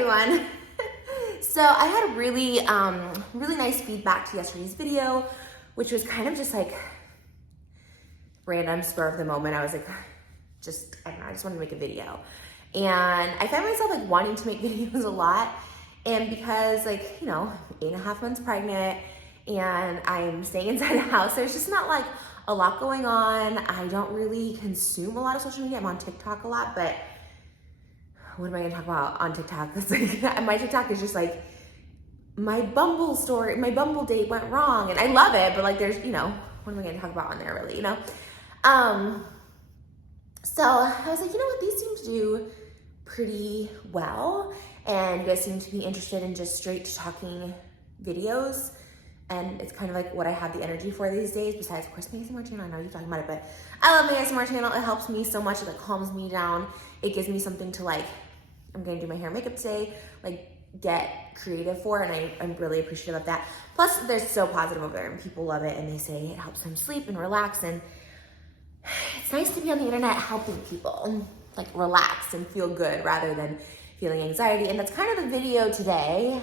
everyone. So I had really, really nice feedback to yesterday's video, which was kind of just like random spur of the moment. I was like, I don't know, I just wanted to make a video. And I found myself like wanting to make videos a lot. And because 8.5 months pregnant and I'm staying inside the house, there's just not like a lot going on. I don't really consume a lot of social media. I'm on TikTok a lot, but what am I gonna talk about on TikTok? It's like, my TikTok is just like, my Bumble story, my Bumble date went wrong, and I love it, but like there's, what am I gonna talk about on there really, So I was like, you know what, these seem to do pretty well, and you guys seem to be interested in just straight talking videos, and it's kind of like what I have the energy for these days, besides, of course, my ASMR channel. I know you're talking about it, but I love my ASMR channel. It helps me so much. It like calms me down. It gives me something to like, I'm gonna do my hair and makeup today, like get creative for, and I'm really appreciative of that. Plus, they're so positive over there, and people love it, and they say it helps them sleep and relax, and it's nice to be on the internet helping people like relax and feel good rather than feeling anxiety. And that's kind of the video today.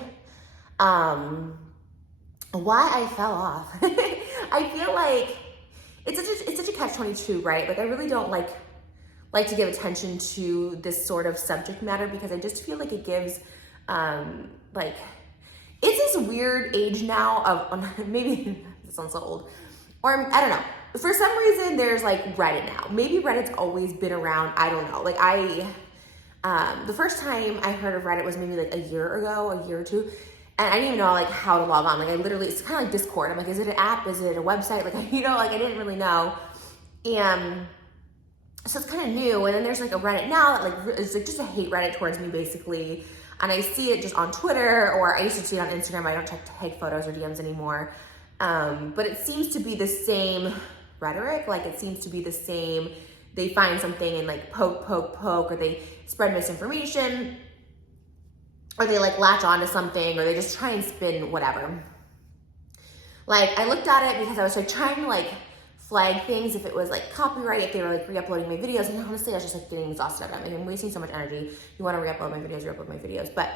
Why I fell off. I feel like it's such a catch-22, right? Like I really don't like to give attention to this sort of subject matter, because I just feel like it gives it's this weird age now of maybe this sounds so old, or I don't know. For some reason, there's like Reddit now. Maybe Reddit's always been around. I don't know. Like the first time I heard of Reddit was maybe like a year or two. And I didn't even know like how to log on. Like it's kind of like Discord. I'm like, is it an app? Is it a website? Like, I didn't really know. And so it's kind of new. And then there's like a Reddit now that like is like just a hate Reddit towards me basically. And I see it just on Twitter, or I used to see it on Instagram. I don't check tag photos or DMs anymore. But it seems to be the same rhetoric. Like it seems to be the same. They find something and like poke, or they spread misinformation, or they like latch onto something, or they just try and spin whatever. Like I looked at it because I was like trying to like flag things if it was like copyright, if they were like re-uploading my videos, and honestly I was just like getting exhausted of it. I'm wasting so much energy. You want to re-upload my videos, re-upload my videos. But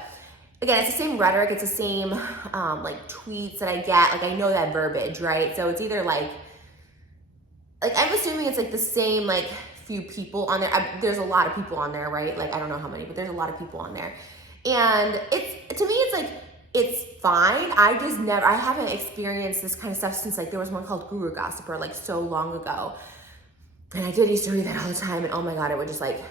again, it's the same rhetoric, it's the same like tweets that I get. Like I know that verbiage, right? So it's either like I'm assuming it's like the same like few people on there. There's a lot of people on there, right? Like I don't know how many, but there's a lot of people on there. And to me, it's like, it's fine. I haven't experienced this kind of stuff since like there was one called Guru Gossiper like so long ago. And I did used to read that all the time, and oh my God, it would just like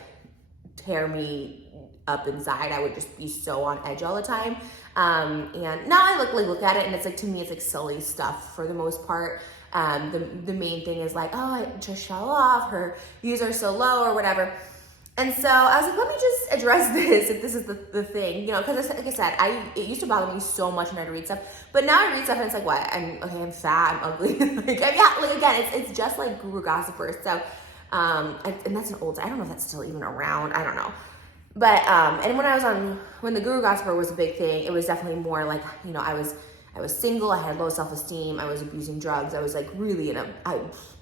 tear me up inside. I would just be so on edge all the time. And now I look at it, and it's like, to me, it's like silly stuff for the most part. The main thing is like, oh, I just fell off, her views are so low or whatever. And so I was like, let me just address this if this is the thing, because like I said, it used to bother me so much when I'd read stuff, but now I read stuff and it's like, what? I'm fat, I'm ugly. Again, it's just like Guru Gossiper. So, and that's an old, I don't know if that's still even around. I don't know. But, and when the Guru Gossiper was a big thing, it was definitely more like, I was single, I had low self-esteem, I was abusing drugs, I was like really in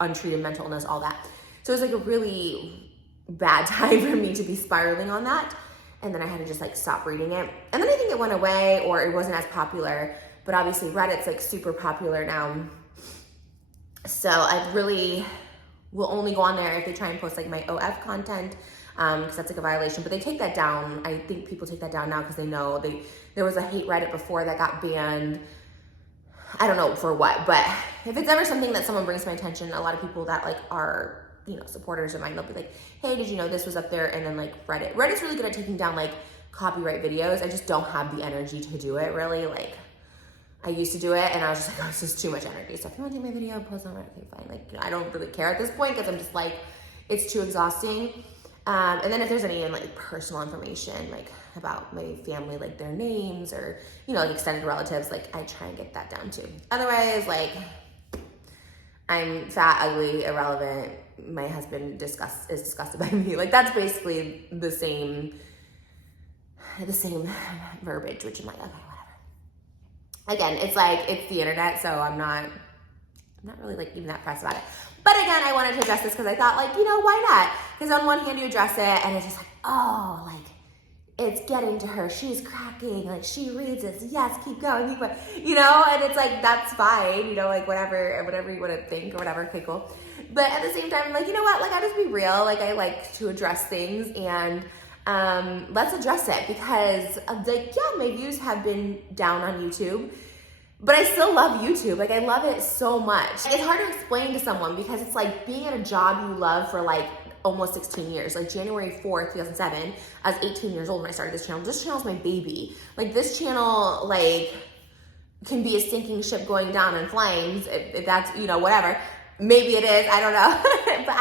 untreated mental illness, all that. So it was like a really bad time for me to be spiraling on that. And then I had to just like stop reading it. And then I think it went away, or it wasn't as popular, but obviously Reddit's like super popular now. So I really will only go on there if they try and post like my OF content, because that's like a violation, but they take that down. I think people take that down now because they know there was a hate Reddit before that got banned. I don't know for what, but if it's ever something that someone brings to my attention, a lot of people that like are supporters of mine, they'll be like, hey, did you know this was up there? And then like Reddit's really good at taking down like copyright videos. I just don't have the energy to do it really. Like I used to do it, and I was just like, oh, this is too much energy. So if you want to take my video, post on Reddit, okay, fine. Like I don't really care at this point, because I'm just like, it's too exhausting. And then if there's any like personal information like about my family, like their names or like extended relatives, like I try and get that down too. Otherwise, like I'm fat, ugly, irrelevant. My husband is disgusted by me. Like that's basically the same verbiage, which I'm like, okay, whatever. Again, it's like, it's the internet, so I'm not really like even that pressed about it. But again, I wanted to address this because I thought like, why not? Because on one hand you address it and it's just like, oh, like it's getting to her. She's cracking. Like, she reads this. Yes, keep going, keep going. You know, and it's like, that's fine. You know, like, whatever you want to think or whatever. Okay, cool. But at the same time, like, you know what? Like, I just be real. Like, I like to address things, and let's address it, because like, yeah, my views have been down on YouTube, but I still love YouTube. Like, I love it so much. It's hard to explain to someone, because it's like being at a job you love for like almost 16 years. Like, January 4th, 2007, I was 18 years old when I started this channel. This channel's my baby. Like, this channel, like, can be a sinking ship going down in flames, if that's, you know, whatever. Maybe it is, I don't know. But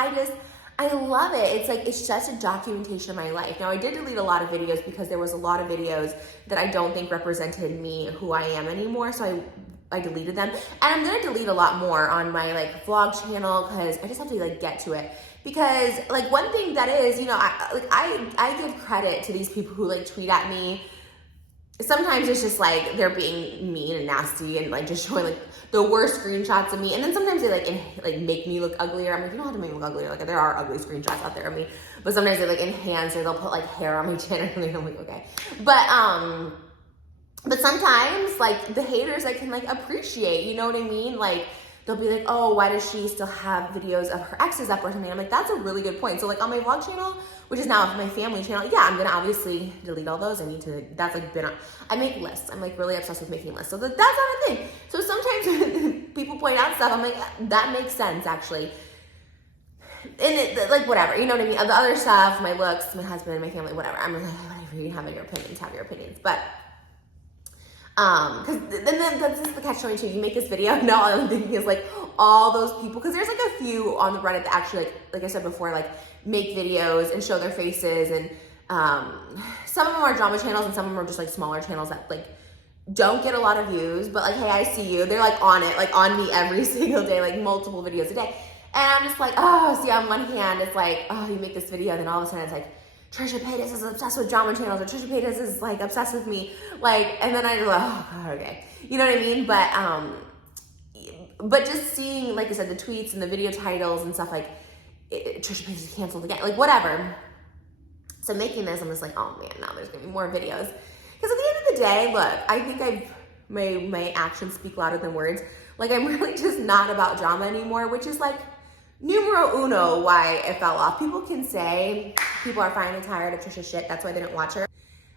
I love it. It's like, it's just a documentation of my life. Now, I did delete a lot of videos, because there was a lot of videos that I don't think represented me, who I am anymore. So I deleted them. And I'm gonna delete a lot more on my like vlog channel, because I just have to like get to it. Because like, one thing that is, you know, I give credit to these people who like tweet at me. Sometimes it's just like they're being mean and nasty and like just showing like the worst screenshots of me. And then sometimes they like make me look uglier. I'm like, you don't have to make me look uglier. Like, there are ugly screenshots out there of me. But sometimes they like enhance, or they'll put like hair on my chin or something. I'm like, okay. But sometimes like the haters I can like appreciate, you know what I mean? Like, they'll be like, oh, why does she still have videos of her exes up or something? I'm like, that's a really good point. So like, on my vlog channel, which is now my family channel, yeah, I'm gonna obviously delete all those. That's like I make lists. I'm like really obsessed with making lists. So that's not a thing. So sometimes when people point out stuff, I'm like, that makes sense actually. And like, whatever, you know what I mean? The other stuff, my looks, my husband, my family, whatever. I'm like, whatever, you can have your opinions, have your opinions. But because then that's just the catch-22. You make this video, now all I'm thinking is like all those people, because there's like a few on the Reddit that actually, like I said before, like make videos and show their faces, and some of them are drama channels, and some of them are just like smaller channels that like don't get a lot of views, but like, hey, I see you. They're like on it, like on me every single day, like multiple videos a day. And I'm just like, oh, see, on one hand, it's like, oh, you make this video, and then all of a sudden it's like, Trisha Paytas is obsessed with drama channels, or Trisha Paytas is like obsessed with me. Like, and then I just like, oh God, okay. You know what I mean? But just seeing, like I said, the tweets and the video titles and stuff like, Trisha Paytas is canceled again, like whatever. So making this, I'm just like, oh man, now there's gonna be more videos. Because at the end of the day, look, I think my actions speak louder than words. Like, I'm really just not about drama anymore, which is like numero uno why it fell off. People can say people are finally tired of Trisha's shit, that's why they don't watch her.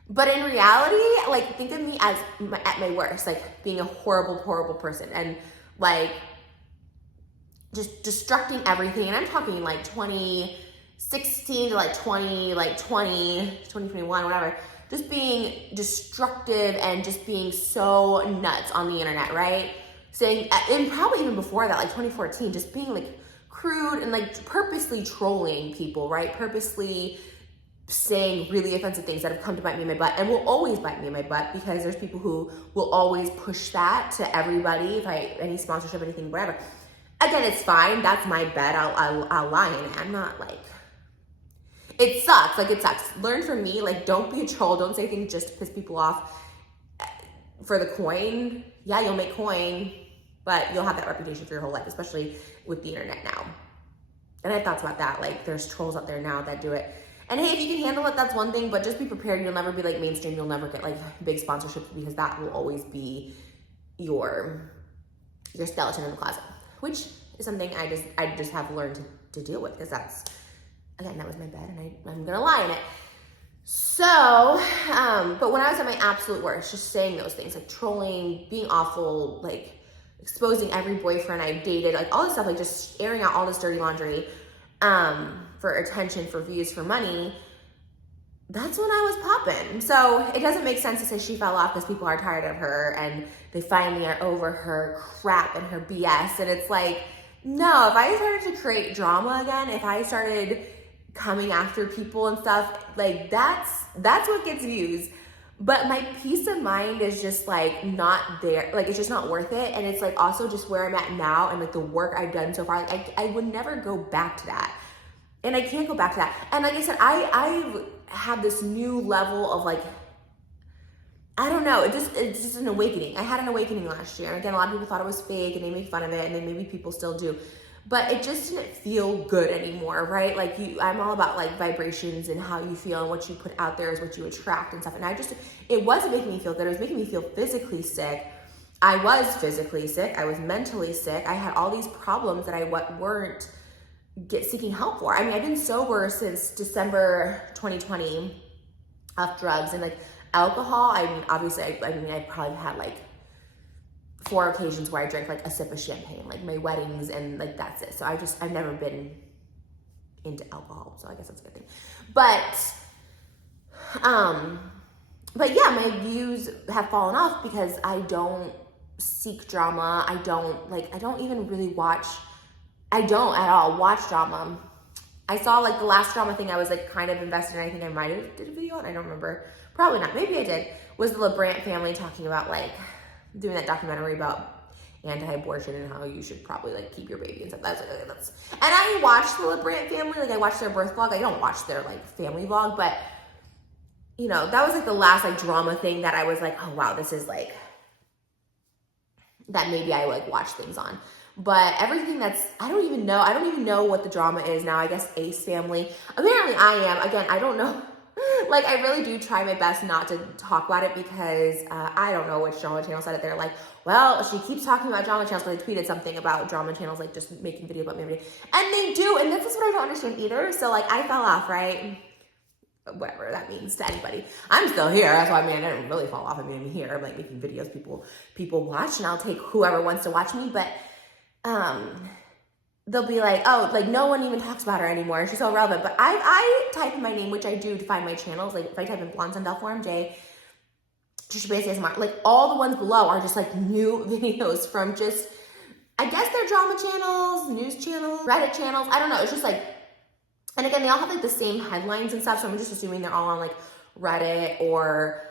But in reality, like, think of me as at my worst, like being a horrible, horrible person, and like just destructing everything. And I'm talking like 2016 to like 2021, whatever. Just being destructive and just being so nuts on the internet, right? Saying, and probably even before that, like 2014, just being like crude and like purposely trolling people, right? Purposely saying really offensive things that have come to bite me in my butt and will always bite me in my butt, because there's people who will always push that to everybody. If any sponsorship, anything, whatever. Again, it's fine. That's my bet. I'll lie in it. I'm not like, it sucks. Like, it sucks. Learn from me. Like, don't be a troll. Don't say things just to piss people off for the coin. Yeah, you'll make coin, but you'll have that reputation for your whole life, especially with the internet now. And I have thoughts about that. Like, there's trolls out there now that do it. And hey, if you can handle it, that's one thing, but just be prepared. You'll never be like mainstream. You'll never get like big sponsorships, because that will always be your skeleton in the closet, which is something I just have learned to deal with, because that's, again, that was my bed, and I'm gonna lie in it. So, but when I was at my absolute worst, just saying those things, like trolling, being awful, like exposing every boyfriend I dated, like all this stuff, like just airing out all this dirty laundry, for attention, for views, for money, that's when I was popping. So it doesn't make sense to say she fell off because people are tired of her and they finally are over her crap and her BS. And it's like, no, if I started to create drama again, if I started coming after people and stuff, like that's what gets views. But my peace of mind is just like not there. Like, it's just not worth it. And it's like also just where I'm at now and like the work I've done so far. Like, I would never go back to that. And I can't go back to that. And like I said, I have this new level of like, I don't know, it's just an awakening. I had an awakening last year. And again, a lot of people thought it was fake and they make fun of it, and then maybe people still do. but it just didn't feel good anymore, right? Like I'm all about like vibrations and how you feel and what you put out there is what you attract and stuff. And it wasn't making me feel good. It was making me feel physically sick. I was physically sick. I was mentally sick. I had all these problems that I weren't seeking help for. I mean, I've been sober since December 2020 off drugs and like alcohol. I mean, obviously, I probably had like 4 occasions where I drank like a sip of champagne, like my weddings, and like that's it. So I've never been into alcohol, so I guess that's a good thing. But yeah, my views have fallen off because I don't seek drama. I don't even really watch. I don't at all watch drama. I saw like the last drama thing I was like kind of invested in. I think I might have did a video on. I don't remember. Probably not. Maybe I did. Was the LaBrant family talking about like doing that documentary about anti-abortion and how you should probably like keep your baby and stuff. That's like, okay, and I watched the LaBrant family. Like I watched their birth vlog. I don't watch their like family vlog, but you know, that was like the last like drama thing that I was like, oh wow, this is like that maybe I like watch things on. But everything I don't even know what the drama is now. I guess Ace family. Apparently I am. Again, I don't know. Like, I really do try my best not to talk about it because I don't know which drama channel said it. They're like, well, she keeps talking about drama channels, but they tweeted something about drama channels, like just making videos about me. And they do, and this is what I don't understand either. So, like, I fell off, right? Whatever that means to anybody. I'm still here. That's why, I didn't really fall off. I'm here. I'm, like, making videos people watch, and I'll take whoever wants to watch me. But, they'll be like, oh, like no one even talks about her anymore. She's so irrelevant. But I type in my name, which I do to find my channels. Like if I type in Blonde Sundell Forum J, Trisha Bates ASMR, like all the ones below are just like new videos from just, I guess they're drama channels, news channels, Reddit channels. I don't know. It's just like, and again, they all have like the same headlines and stuff. So I'm just assuming they're all on like Reddit or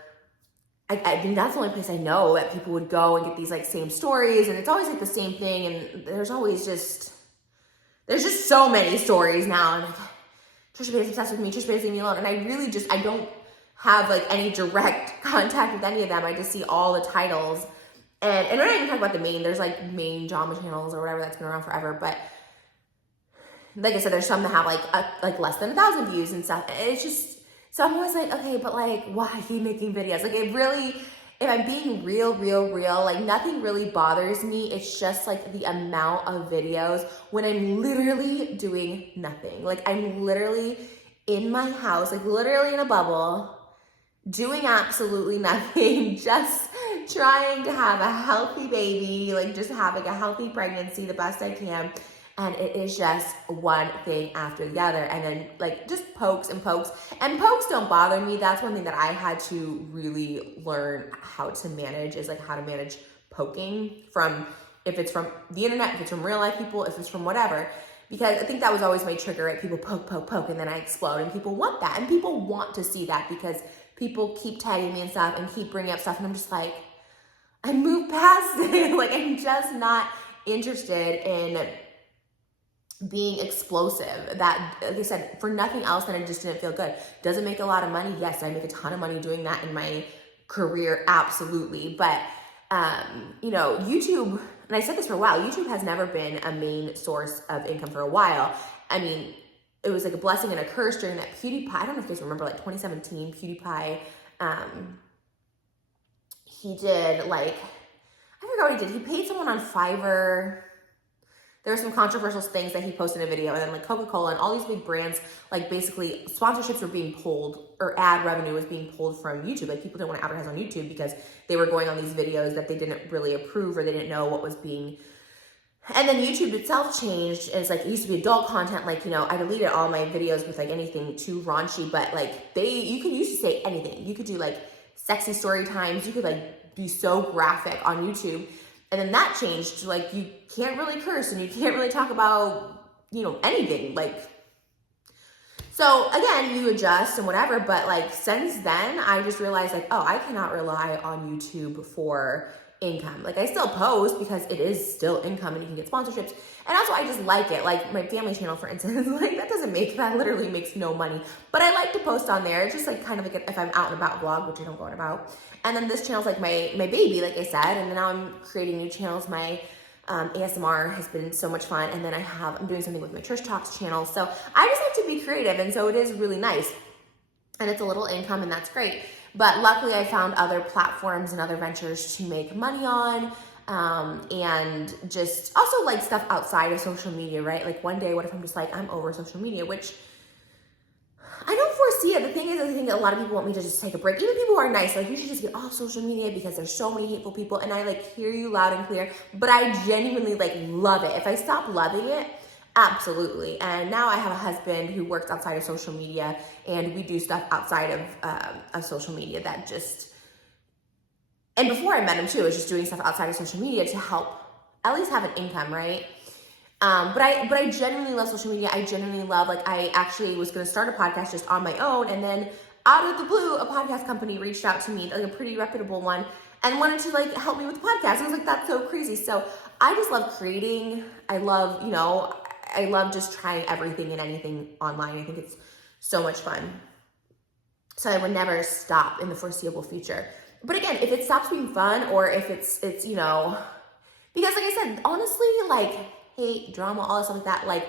I think that's the only place I know that people would go and get these like same stories. And it's always like the same thing. And there's just so many stories now. I'm like, Trisha Bates obsessed with me, Trisha Bates leave me alone. And I really I don't have like any direct contact with any of them. I just see all the titles. And we're not even talking about the main, there's like main drama channels or whatever that's been around forever. But like I said, there's some that have like less than 1,000 views and stuff. And it's just, so I'm always like, okay, but like, why keep making videos? Like it really, if I'm being real, like nothing really bothers me. It's just like the amount of videos when I'm literally doing nothing. Like I'm literally in my house, like literally in a bubble, doing absolutely nothing, just trying to have a healthy baby, like just having a healthy pregnancy the best I can. And it is just one thing after the other. And then like just pokes. And pokes don't bother me. That's one thing that I had to really learn how to manage, is like how to manage poking from, if it's from the internet, if it's from real life people, if it's from whatever. Because I think that was always my trigger, right? People poke, and then I explode. And people want that. And people want to see that because people keep tagging me and stuff and keep bringing up stuff. And I'm just like, I moved past it. Like I'm just not interested in being explosive. That, like I said, for nothing else than it just didn't feel good. Does it make a lot of money? Yes, I make a ton of money doing that in my career, absolutely. But you know, YouTube, and I said this for a while, YouTube has never been a main source of income for a while. I mean, it was like a blessing and a curse during that PewDiePie, I don't know if you guys remember, like 2017 PewDiePie, he did like, I forgot what he did. He paid someone on Fiverr. There were some controversial things that he posted in a video, and then like Coca-Cola and all these big brands, like basically sponsorships were being pulled, or ad revenue was being pulled from YouTube. Like people didn't want to advertise on YouTube because they were going on these videos that they didn't really approve, or they didn't know what was being. And then YouTube itself changed. It's like, it used to be adult content. Like, you know, I deleted all my videos with like anything too raunchy, but like you could used to say anything. You could do like sexy story times. You could like be so graphic on YouTube. And then that changed, like you can't really curse and you can't really talk about, you know, anything. Like, so again, you adjust and whatever, but like since then, I just realized like, oh, I cannot rely on YouTube for income. Like I still post because it is still income and you can get sponsorships. And also I just like it. Like my family channel, for instance, like that literally makes no money. But I like to post on there. It's just like kind of like if I'm out and about vlog, which I don't go out and about. And then this channel's like my baby, like I said. And then now I'm creating new channels. My ASMR has been so much fun. And then I'm doing something with my Church Talks channel. So I just like to be creative. And so it is really nice. And it's a little income and that's great. But luckily I found other platforms and other ventures to make money on. And just also like stuff outside of social media, right? Like one day, what if I'm just like, I'm over social media, which I don't foresee it. The thing is, I think a lot of people want me to just take a break. Even people who are nice, like you should just get off social media because there's so many hateful people. And I like hear you loud and clear, but I genuinely like love it. If I stop loving it, absolutely. And now I have a husband who works outside of social media and we do stuff outside of social media that just, and before I met him too, I was just doing stuff outside of social media to help at least have an income, right? But I genuinely love social media. I genuinely love, like, I actually was going to start a podcast just on my own. And then out of the blue, a podcast company reached out to me, like a pretty reputable one, and wanted to like help me with the podcast. I was like, that's so crazy. So I just love creating. I love, I love just trying everything and anything online. I think it's so much fun. So I would never stop in the foreseeable future. But again, if it stops being fun or if it's, because like I said, honestly, like hate, drama, all this stuff like that, like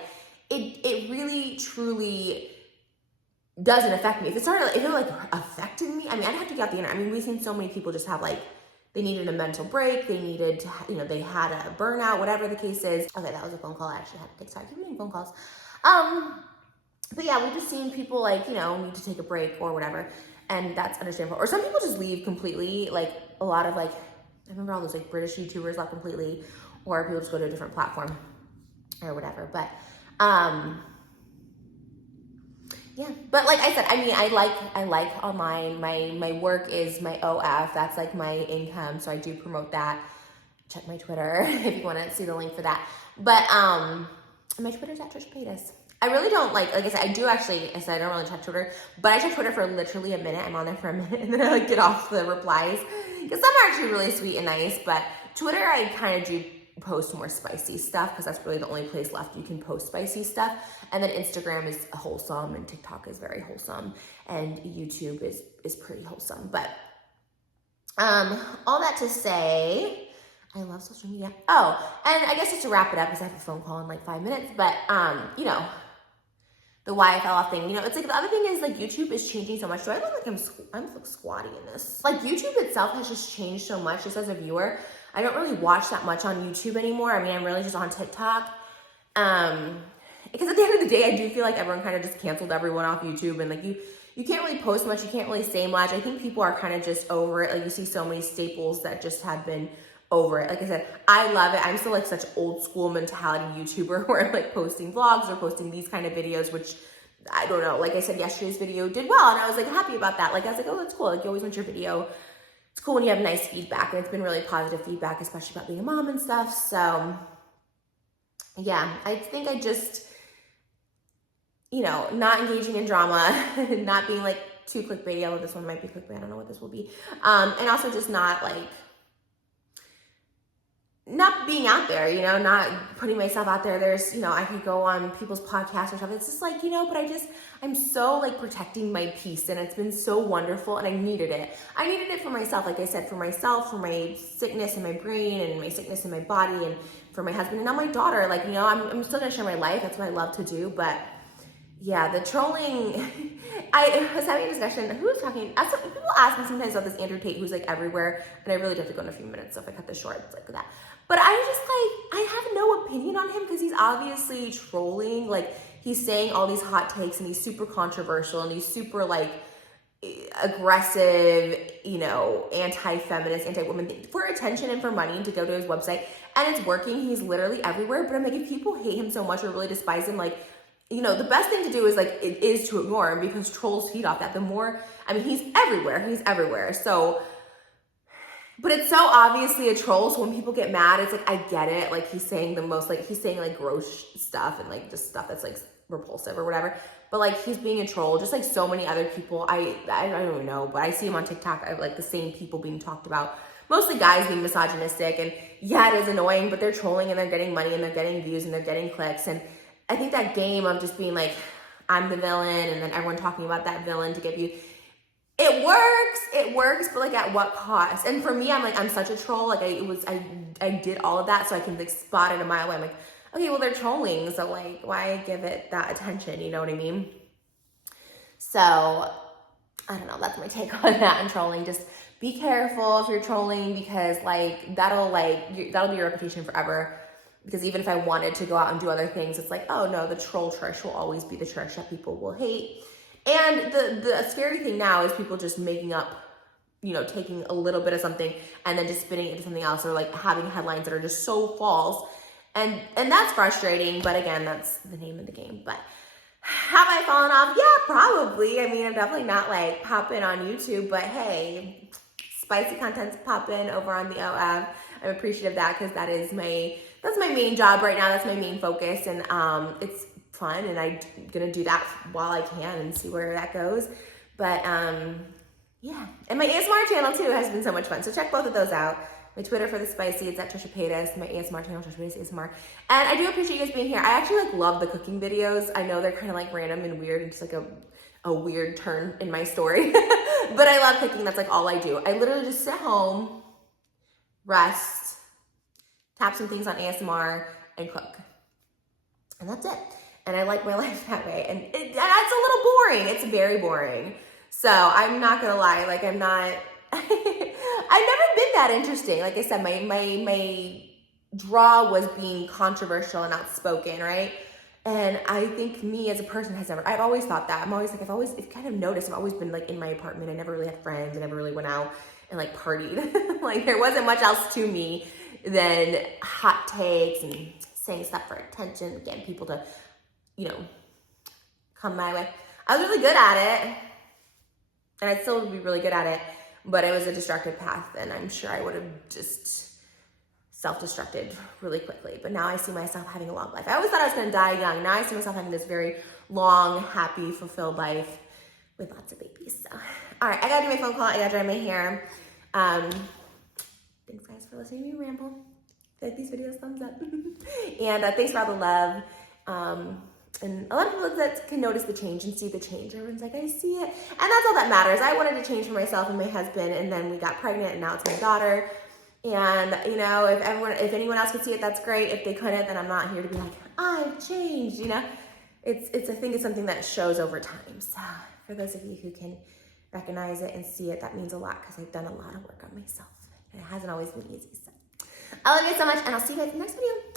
it really, truly doesn't affect me. If it affected me, I mean, I'd have to get out the internet. I mean, we've seen so many people just have like, they needed a mental break. They needed to, they had a burnout, whatever the case is. Okay, that was a phone call. I actually had to take, sorry, I keep getting phone calls. But yeah, we've just seen people like, need to take a break or whatever. And that's understandable. Or some people just leave completely. Like a lot of like, I remember all those like British YouTubers left completely, or people just go to a different platform or whatever. But yeah. But like I said, I mean, I like online. My work is my OF. That's like my income. So I do promote that. Check my Twitter if you want to see the link for that. But my Twitter's at Trish Paytas. I really don't like I said, I do actually, I said I don't really check Twitter, but I check Twitter for literally a minute. I'm on there for a minute and then I like get off the replies because some are actually really sweet and nice, but Twitter, I kind of do post more spicy stuff because that's really the only place left you can post spicy stuff. And then Instagram is wholesome and TikTok is very wholesome and YouTube is pretty wholesome. But all that to say, I love social media. Oh, and I guess just to wrap it up because I have a phone call in like 5 minutes, but the why I fell off thing, it's like the other thing is like YouTube is changing so much. Do I look like I'm like squatty in this? Like YouTube itself has just changed so much just as a viewer. I don't really watch that much on YouTube anymore. I mean, I'm really just on TikTok. Because at the end of the day, I do feel like everyone kind of just canceled everyone off YouTube and like you can't really post much. You can't really say much. I think people are kind of just over it. Like you see so many staples that just have been over it. Like I said, I love it. I'm still like such old school mentality YouTuber where I'm like posting vlogs or posting these kind of videos, which I don't know. Like I said, yesterday's video did well and I was like happy about that. Like I was like, oh, that's cool. Like you always want your video. It's cool when you have nice feedback and it's been really positive feedback, especially about being a mom and stuff. So yeah, I think I just, not engaging in drama, not being like too clickbaity, although this one might be clickbait. I don't know what this will be. And also just not being out there, not putting myself out there. There's, I could go on people's podcasts or stuff. It's just like, but I'm so like protecting my peace and it's been so wonderful and I needed it. I needed it for myself. Like I said, for myself, for my sickness in my brain and my sickness in my body and for my husband and now my daughter. Like, I'm still gonna share my life. That's what I love to do. But yeah, the trolling, I was having a discussion. Who was talking? People ask me sometimes about this Andrew Tate who's like everywhere. And I really do have to go in a few minutes. So if I cut this short, it's like that. But I have no opinion on him because he's obviously trolling. Like he's saying all these hot takes and he's super controversial and he's super like aggressive, anti-feminist, anti-woman thing for attention and for money to go to his website. And it's working. He's literally everywhere. But I'm like, if people hate him so much or really despise him, like, the best thing to do is is to ignore him because trolls feed off that. He's everywhere. He's everywhere. So, but it's so obviously a troll. So when people get mad, it's like, I get it. Like he's saying gross stuff and like just stuff that's like repulsive or whatever. But like he's being a troll, just like so many other people. I don't know, but I see him on TikTok. I have like the same people being talked about. Mostly guys being misogynistic. And yeah, it is annoying, but they're trolling and they're getting money and they're getting views and they're getting clicks. And I think that game of just being like, I'm the villain and then everyone talking about that villain to get you, It works, but like at what cost? And for me, I'm such a troll. Like I did all of that so I can like spot it a mile away. I'm like, okay, well they're trolling, so like why give it that attention? You know what I mean? So I don't know. That's my take on that and trolling. Just be careful if you're trolling, because like that'll be your reputation forever. Because even if I wanted to go out and do other things, it's like, oh no, the troll Trish will always be the Trish that people will hate. And the scary thing now is people just making up, you know, taking a little bit of something and then just spinning it into something else, or like having headlines that are just so false. And that's frustrating, but again, that's the name of the game. But have I fallen off? Yeah, probably. I mean, I'm definitely not like popping on YouTube, but hey, spicy content's popping over on the OF. I'm appreciative of that, because that's my main job right now. That's my main focus, and it's fun, and I'm gonna do that while I can and see where that goes. But yeah, and my ASMR channel too has been so much fun. So check both of those out. My Twitter for the spicy, it's at Trisha Paytas. My ASMR channel, Trisha Paytas ASMR. And I do appreciate you guys being here. I actually like love the cooking videos. I know they're kind of like random and weird, and just like a weird turn in my story. But I love cooking. That's like all I do. I literally just sit home, rest, tap some things on ASMR, and cook. And that's it. And I like my life that way. And it's a little boring. It's very boring. So I'm not gonna lie, like I'm not, I've never been that interesting. Like I said, my draw was being controversial and outspoken, right? And I think me as a person I've always thought that. I'm always like, if you kind of noticed, I've always been like in my apartment. I never really had friends. I never really went out and like partied. Like there wasn't much else to me than hot takes and saying stuff for attention, getting people to, you know, come my way. I was really good at it, and I'd still be really good at it, but it was a destructive path, and I'm sure I would have just self-destructed really quickly. But now I see myself having a long life. I always thought I was gonna die young. Now I see myself having this very long, happy, fulfilled life with lots of babies. So, all right, I gotta do my phone call. I gotta dry my hair. Thanks guys for listening to me ramble. Like these videos, thumbs up. And thanks for all the love. And a lot of people that can notice the change and see the change. Everyone's like, I see it. And that's all that matters. I wanted to change for myself and my husband, and then we got pregnant, and now it's my daughter. And, you know, if anyone else could see it, that's great. If they couldn't, then I'm not here to be like, I've changed, you know? I think it's something that shows over time. So for those of you who can recognize it and see it, that means a lot, because I've done a lot of work on myself. And it hasn't always been easy. So I love you so much, and I'll see you guys in the next video.